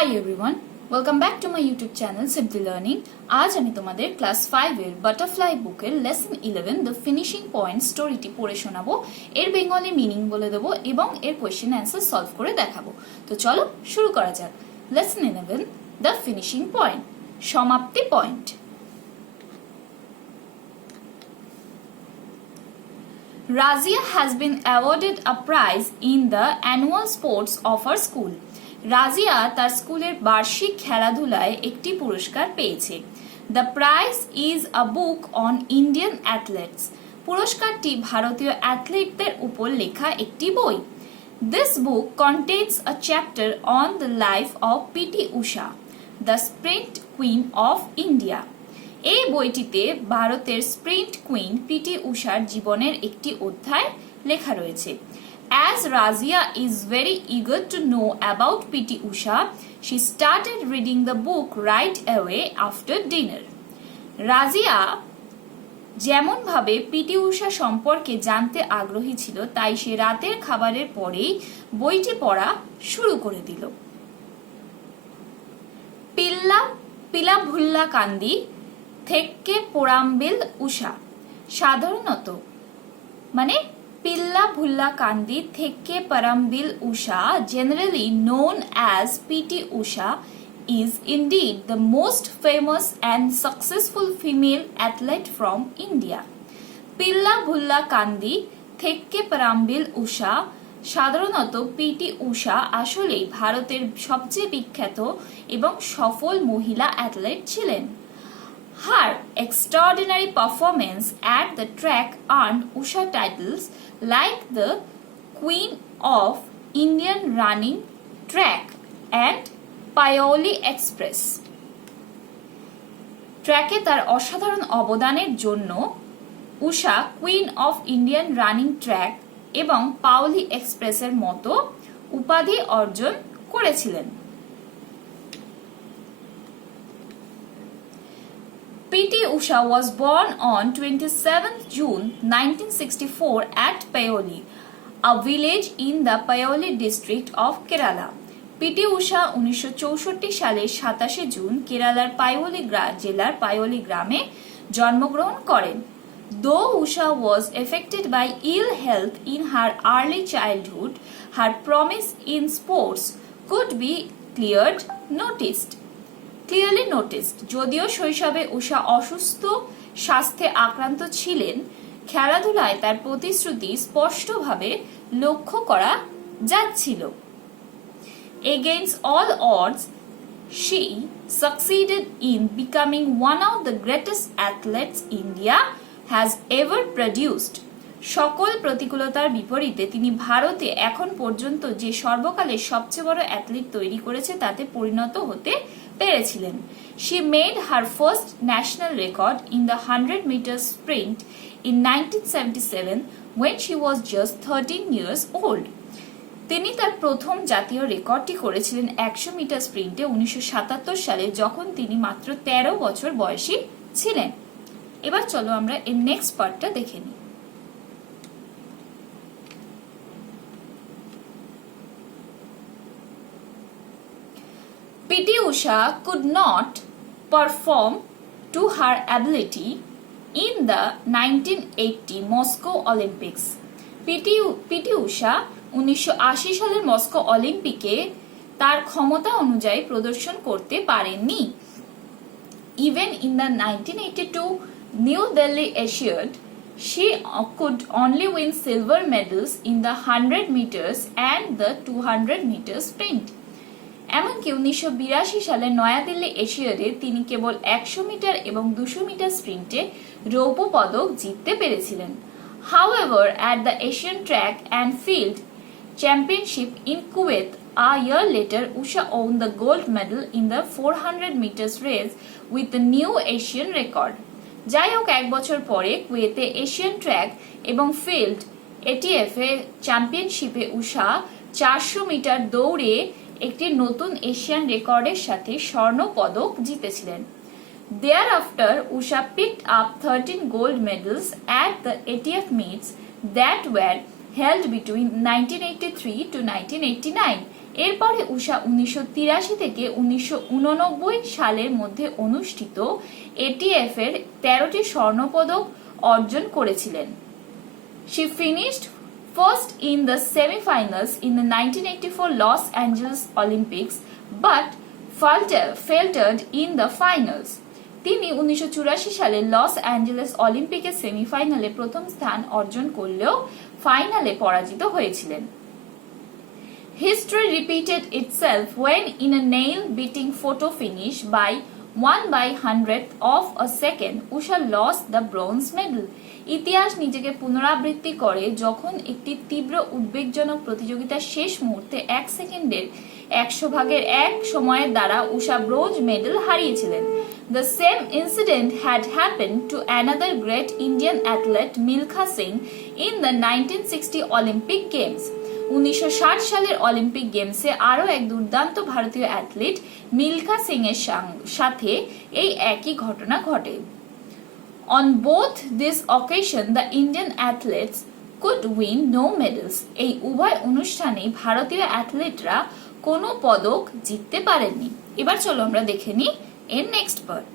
Hi everyone, welcome back to my YouTube channel Simply Learning. আজ আমি তোমাদের class 5 এর বাটারফ্লাই বুকের লেসন 11 দ্য ফিনিশিং পয়েন্ট স্টোরিটি পড়ে শোনাবো, এর বেঙ্গলি মিনিং বলে দেবো এবং এর কোয়েশ্চেন অ্যান্সার সলভ করে দেখাবো। তো চলো শুরু করা যাক। লেসন 11 দ্য ফিনিশিং পয়েন্ট, সমাপ্তি point. Razia has been awarded a prize in the annual sports of her school. Razia তার স্কুলের বার্ষিক খেলাধুলায় একটি পুরস্কার পেয়েছে। The prize is a book on Indian athletes. পুরস্কারটি ভারতীয় অ্যাথলেটদের উপর লেখা একটি বই। This book contains a chapter on the life of PT Usha, the sprint queen of India. এই বইটিতে ভারতের স্প্রিন্ট কুইন পিটি উষার জীবনের একটি অধ্যায় লেখা রয়েছে। As Razia is very eager to know about P.T. Usha, she started reading the book right away after dinner. Razia যেমন ভাবে পিটি উষা সম্পর্কে জানতে আগ্রহী ছিল, তাই সে রাতের খাবারের পরেই বইটি পড়া শুরু করে দিল। পিলা ভুল্লা কান্দি থেকে পোরাম্বিল উষা। সাধারণত মানে Pilla Bhulla Kandi Theke Parambil Usha, generally known as P.T. Usha, is indeed the most famous and successful female athlete from India. Pilla Bhulla Kandi Theke Parambil Usha, সাধারণত পিটি উষা আসলেই ভারতের সবচেয়ে বিখ্যাত এবং সফল মহিলা অ্যাথলেট ছিলেন। Her extraordinary performance at the track earned Usha titles like the Queen of Indian Running Track and Paoli Express. ট্র্যাকে তার অসাধারণ অবদানের জন্য Usha queen of Indian running track এবং পাওলি এক্সপ্রেসের মতো উপাধি অর্জন করেছিলেন। P.T. Usha was born on 27th June 1964 at Paoli, a village in the Paoli district of Kerala. P.T. Usha 1964 সালে 27 জুন কেরালার পাইওলি জেলার পাইওলি গ্রামে জন্মগ্রহণ করেন। Though Usha was affected by ill health in her early childhood, her promise in sports could be clearly noticed. যদিও শৈশবে উষা অসুস্থ স্বাস্থ্যে আক্রান্ত ছিলেন, খেলাধুলায় তার প্রতিশ্রুতি স্পষ্টভাবে লক্ষ্য করা যাচ্ছিল। Against all odds, she succeeded in becoming one of the greatest athletes India has ever produced. সকল প্রতিকূলতার বিপরীতে তিনি ভারতে এখন পর্যন্ত যে সর্বকালের সবচেয়ে বড় অ্যাথলিট তৈরি করেছে তাতে পরিণত হতে পেরেছিলেন। She made her first national record in the 100 meters sprint in 1977 when she was just 13 years old. তিনি তার প্রথম জাতীয় রেকর্ডটি করেছিলেন 100 মিটার স্প্রিন্টে 1977 সালে, যখন তিনি মাত্র 13 বছর বয়সী ছিলেন। এবার চলো আমরা এর নেক্সট পার্টটা দেখে নিই। P.T. Usha could not perform to her ability in the 1980 Moscow Olympics. P.T. Usha 1980 সালের মস্কো অলিম্পিকে তার ক্ষমতা অনুযায়ী প্রদর্শন করতে পারেননি। Even in the 1982 New Delhi Asiad, she could only win silver medals in the 100 meters and the 200 meters sprint. এমনকি 1982 সালে নয়াদিল্লি এশিয়াডে তিনি কেবল 100 মিটার এবং 200 মিটার স্প্রিন্টে রৌপ্য পদক জিততে পেরেছিলেন। However, at the Asian Track and Field Championship in Kuwait a year later, Usha won the gold medal in the 400 meters race with the new Asian record. যাই হোক, এক বছর পরে কুয়েতে এশিয়ান ট্র্যাক এবং ফিল্ড এটিএফ এ চ্যাম্পিয়নশিপে উষা 400 metre দৌড়ে একটি নতুন এশিয়ান রেকর্ডের সাথে স্বর্ণ পদক জিতেছিলেন। Thereafter, Usha picked up 13 gold medals at the ATF meets that were held between 1983 to 1989 এরপরে উষা 1983 থেকে 1989 সালের মধ্যে অনুষ্ঠিত এটিএফ এর 13টি স্বর্ণপদক অর্জন করেছিলেন। She finished first in the semi-finals in the 1984 Los Angeles Olympics but faltered in the finals. তিনি 1984 সালে লস অ্যাঞ্জেলেস অলিম্পিকের সেমিফাইনালে প্রথম স্থান অর্জন করলেও ফাইনালে পরাজিত হয়েছিলেন। History repeated itself when in a nail-biting photo finish by 1/100th of a second, Usha lost the bronze medal. ইতিহাস নিজেকে পুনরাবৃত্তি করে যখন একটি তীব্র উদ্বেগজনক প্রতিযোগিতার শেষ মুহূর্তে 1 সেকেন্ডের 100/1 সময়ের দ্বারা উষা ব্রোঞ্জ মেডেল হারিয়েছিলেন। The same incident had happened to another great Indian athlete Milkha Singh in the 1960 Olympic Games. 1960 সালের অলিম্পিক গেমসে আরও এক দুর্দান্ত ভারতীয় অ্যাথলিট মিলখা সিং এর সাথে এই একই ঘটনা ঘটে। On both this occasion, the Indian athletes could win no medals. এই উভয় অনুষ্ঠানেই ভারতীয় অ্যাথলিটরা কোনো পদক জিততে পারেননি। এবার চলো আমরা দেখে নিই এর next part.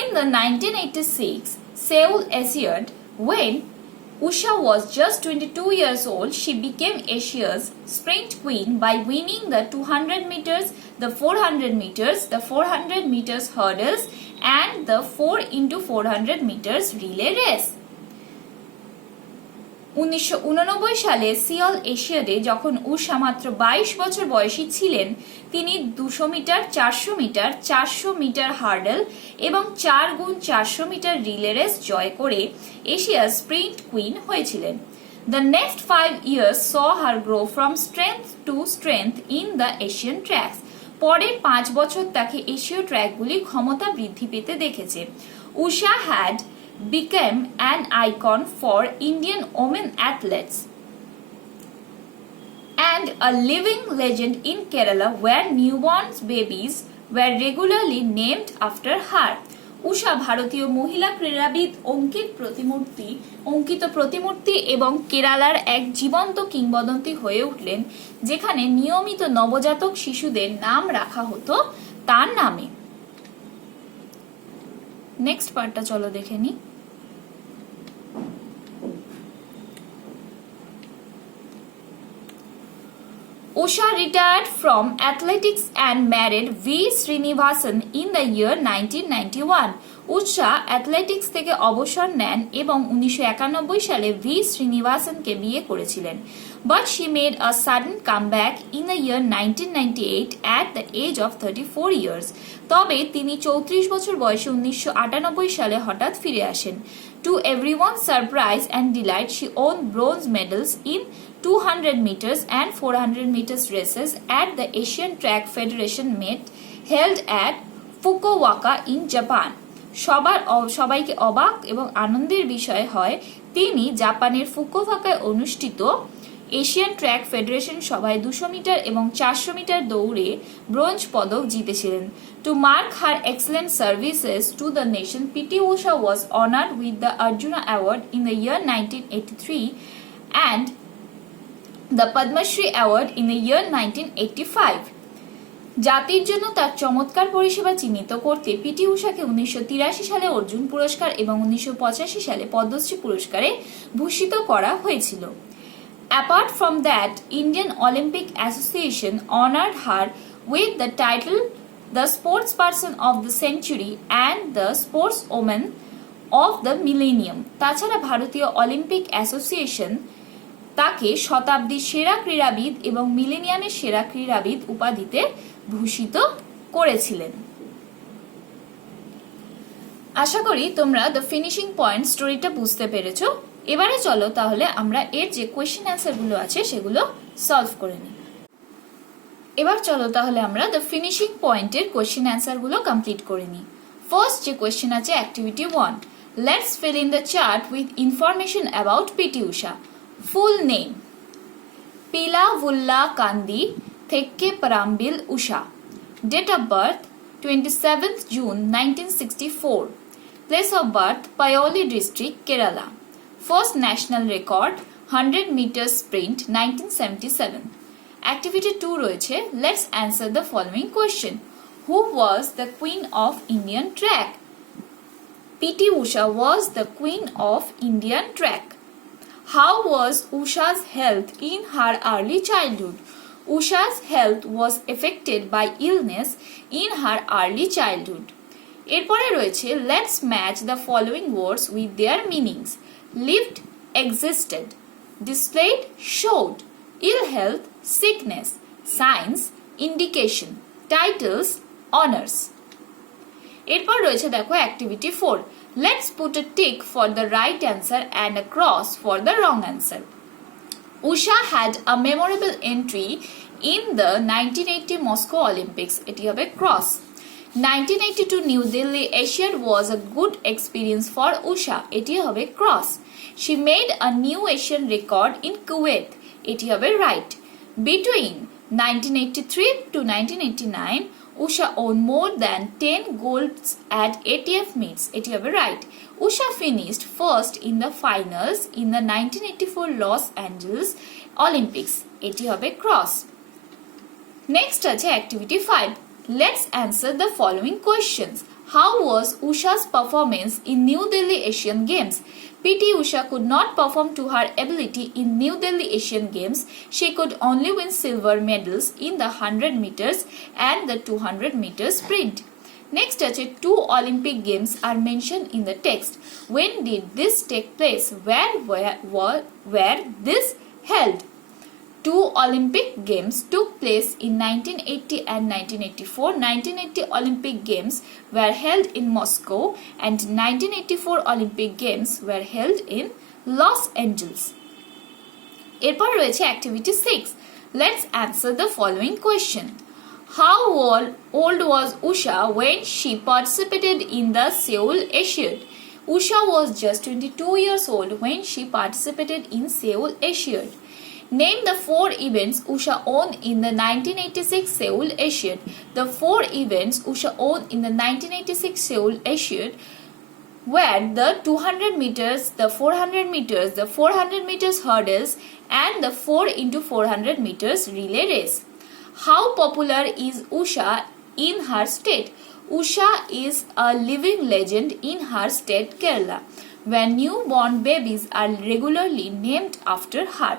In the 1986 Seoul Olympiad, when Usha was just 22 years old, she became Asia's sprint queen by winning the 200 meters, the 400 meters, the 400 meters hurdles and the 4x400 meters relay race. 1989 সালে Seoul এশিয়াডে যখন উষা মাত্র 22 বছর বয়সী ছিলেন, তিনি 200 metre, 400 metre, 400 metre হার্ডেল এবং 4x400 metre relay race জয় করে এশিয়ার স্প্রিন্ট কুইন হয়েছিলেন। The next 5 years saw her grow from strength to strength in the Asian tracks. পরের 5 বছর তাকে এশীয় ট্র্যাকগুলি ক্ষমতা বৃদ্ধি পেতে দেখেছে। উষা had became an icon for Indian women athletes and a living legend in Kerala where newborn babies were regularly named after her. উষা ভারতীয় মহিলা ক্রীড়াবিদ অঙ্কিত প্রতিমূর্তি এবং কেরালার এক জীবন্ত কিংবদন্তি হয়ে উঠলেন, যেখানে নিয়মিত নবজাতক শিশুদের নাম রাখা হতো তার নামে। নেক্সট পার্টটা চলো দেখে নিই। Usha retired from athletics and married V. Srinivasan in the year 1991. Usha athletics থেকে অবসর নেন এবং 1991 সালে ভি শ্রীনিবাসনকে বিয়ে করেছিলেন। But she made a sudden comeback in the year 1998 at the age of 34 years. তবে তিনি 34 বছর বয়সে 1998 সালে হঠাৎ ফিরে আসেন। To everyone's surprise and delight, she won bronze medals in 200 meters and 400 meters races at the Asian Track Federation meet held at Fukuoka in Japan. সবাইকে অবাক এবং আনন্দের বিষয় হয় তিনি জাপানের ফুকুওকায় অনুষ্ঠিত এশিয়ান ট্র্যাক ফেডারেশন সভায় 200 মিটার এবং 400 মিটার দৌড়ে ব্রোঞ্জ পদক জিতেছিলেন। To mark her excellent services to the nation, P.T. Usha was honored with the Arjuna Award in the year 1983 and the Padma Shri Award in the year 1985. জাতির জন্য তার চমৎকার পরিষেবা চিহ্নিত করতে পিটি উষাকে 1983 সালে অর্জুন পুরস্কার এবং 1985 সালে পদ্মশ্রী পুরস্কারে ভূষিত করা হয়েছিল। Apart from that, Indian Olympic Association honored her with the title the Sportsperson of the Century and the Sportswoman of the Millennium. তাছাড়া ভারতীয় অলিম্পিক অ্যাসোসিয়েশন তাকে শতাব্দীর সেরা ক্রীড়াবিদ এবং মিলেনিয়ামের সেরা ক্রীড়াবিদ উপাধিতে ভূষিত করেছিলেন। আশা করি তোমরা দ্য ফিনিশিং পয়েন্ট স্টোরিটা বুঝতে পেরেছো। এবারে চলো তাহলে আমরা এর যে কোয়েশ্চেন অ্যান্সার গুলো আছে সেগুলো সলভ করে নিই। এবার চলো তাহলে আমরা দ্য ফিনিশিং পয়েন্টের কোয়েশ্চেন অ্যান্সার গুলো কমপ্লিট করে নিই। ফার্স্ট যে কোয়েশ্চেন আছে activity 1, let's fill in the chart with information about PT Usha. Full name Pilavullakandi Thekkeparambil Usha. Date of birth 27th June 1964. Place of birth Paoli district, Kerala. First national record 100 meters sprint 1977. Activity 2 রয়েছে, let's answer the following question. Who was the queen of Indian track? P.T. Usha was the queen of Indian track. How was Usha's health in her early childhood? Usha's health was affected by illness in her early childhood. এরপরে রয়েছে, let's match the following words with their meanings. Lived, existed. Displayed, showed. Ill health, sickness. Signs, indication. Titles, honors. এরপর রয়েছে দেখো activity 4. Let's put a tick for the right answer and a cross for the wrong answer. Usha had a memorable entry in the 1980 Moscow Olympics. এটি হবে cross. 1982 New Delhi Asiad was a good experience for Usha. এটি হবে cross. She made a new Asian record in Kuwait. এটি হবে right. Between 1983 to 1989, Usha won more than 10 golds at ATF meets. এটি হবে right. Usha finished first in the finals in the 1984 Los Angeles Olympics. এটি হবে cross. Next আছে activity 5. Let's answer the following questions. How was Usha's performance in New Delhi Asian Games? P.T. Usha could not perform to her ability in New Delhi Asian Games. She could only win silver medals in the 100 meters and the 200 meters sprint. Next, two Olympic Games are mentioned in the text. When did this take place? Where this held? Two Olympic Games took place in 1980 and 1984. 1980 Olympic Games were held in Moscow and 1984 Olympic Games were held in Los Angeles. এরপর রয়েছে activity 6. Let's answer the following question. How old was Usha when she participated in the Seoul Asiad? Usha was just 22 years old when she participated in Seoul Asiad. Name the 4 events Usha won in the 1986 Seoul Asiad. The 4 events Usha won in the 1986 Seoul Asiad were the 200 meters, the 400 meters, the 400 meters hurdles and the 4 into 400 meters relay race. How popular is Usha in her state? Usha is a living legend in her state Kerala, where newborn babies are regularly named after her.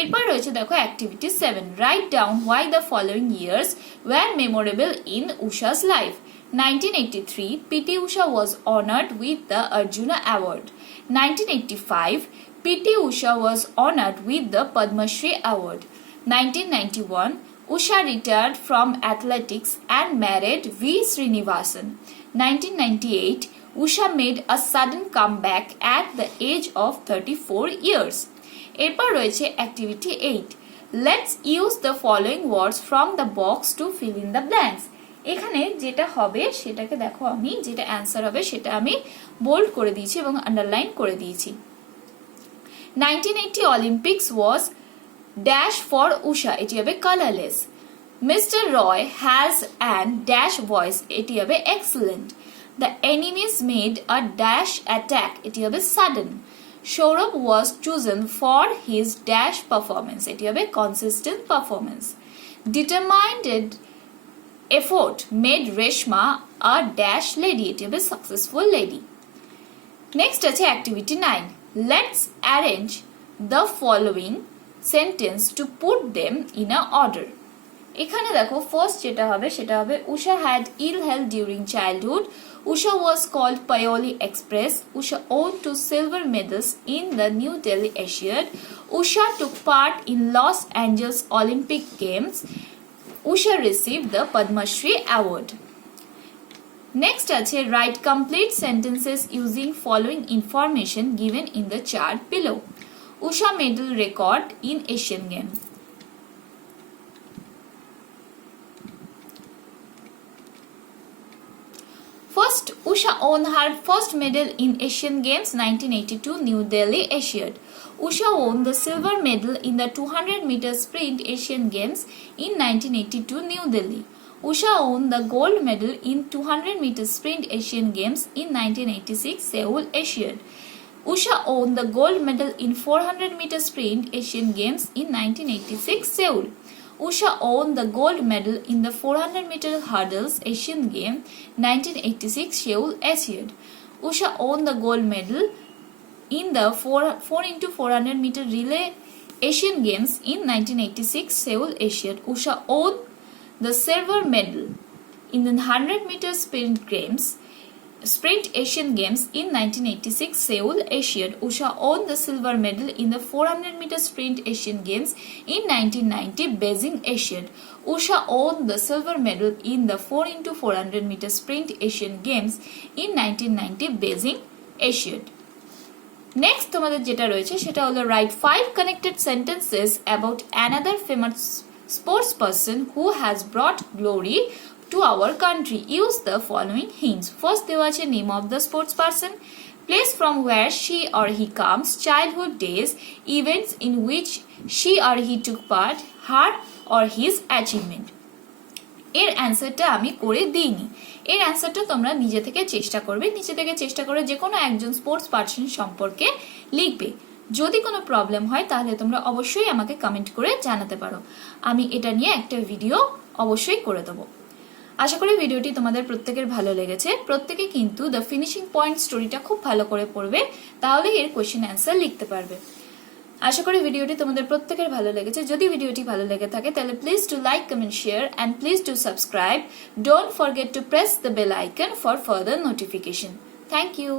এরপর রয়েছে দেখো activity 7. Write down why the following years were memorable in Usha's life. 1983, P.T. Usha was honored with the Arjuna Award. 1985, P.T. Usha was honored with the Padma Shri Award. 1991, Usha retired from athletics and married V. Srinivasan. 1998, Usha made a sudden comeback at the age of 34 years. এরপর রয়েছে activity 8. Let's use the following words from the box to fill in the blanks. এখানে যেটা হবে সেটাকে দেখো, আমি যেটা answer হবে সেটা আমি বোল্ড করে দিয়েছি এবং আন্ডারলাইন করে দিয়েছি. 1980 Olympics was dash for Usha. এটি হবে colorless. Mr. Roy has an dash voice. এটি হবে excellent. The enemies made a dash attack. এটি হবে sudden. Saurabh was chosen for his dash performance. এটি হবে consistent performance. Determined effort made Reshma a dash lady. এটি হবে successful lady. Next আছে activity 9. Let's arrange the following sentence to put them in a order. এখানে দেখো first যেটা হবে সেটা হবে Usha had ill health during childhood. Usha was called Paoli Express. Usha won 2 silver medals in the New Delhi Asiad. Usha took part in Los Angeles Olympic Games. Usha received the Padma Shri Award. Next আছে write complete sentences using following information given in the chart below. Usha medal record in Asian Games. First, Usha won her first medal in Asian Games 1982 New Delhi Asiad. Usha won the silver medal in the 200 meter sprint Asian Games in 1982 New Delhi. Usha won the gold medal in 200 meter sprint Asian Games in 1986 Seoul Asiad. Usha won the gold medal in 400 meter sprint Asian Games in 1986 Seoul. Usha won the gold medal in the 400 meter hurdles Asian Game 1986 Seoul Asiad. Usha won the gold medal in the 4x400 meter relay Asian Games in 1986 Seoul Asiad. Usha won the silver medal in the 100 meter sprint Asian Games in 1986 Seoul Asiad. Usha won the silver medal in the 400 meter sprint Asian Games in 1990 Beijing Asiad. Usha won the silver medal in the 4x400 meter sprint Asian Games in 1990 Beijing Asiad. Next তোমাদের যেটা রয়েছে সেটা হলো write 5 connected sentences about another famous sports person who has brought glory to our country. Use the following hints. First দেওয়া আছে name of the sports person, place from where she or he comes, childhood days, events in which she or he took part, her or his achievement. এর অ্যান্সারটা আমি করে দিইনি, এর অ্যান্সারটা তোমরা নিজে থেকে চেষ্টা করবে, নিজে থেকে চেষ্টা করে যে কোনো একজন স্পোর্টস পারসন সম্পর্কে লিখবে। যদি কোনো প্রবলেম হয় তাহলে তোমরা অবশ্যই আমাকে কমেন্ট করে জানাতে পারো, আমি এটা নিয়ে একটা ভিডিও অবশ্যই করে দেবো। আশা করি ভিডিওটি তোমাদের প্রত্যেকের ভালো লেগেছে। প্রত্যেকে কিন্তু দ্য ফিনিশিং পয়েন্ট স্টোরিটা খুব ভালো করে পড়বে, তাহলে এর কোয়েশ্চেন অ্যান্সার লিখতে পারবে। আশা করি ভিডিওটি তোমাদের প্রত্যেকের ভালো লেগেছে। যদি ভিডিওটি ভালো লেগে থাকে তাহলে please do like, comment, share and please do subscribe. Don't forget to press the bell icon for further notification. Thank you.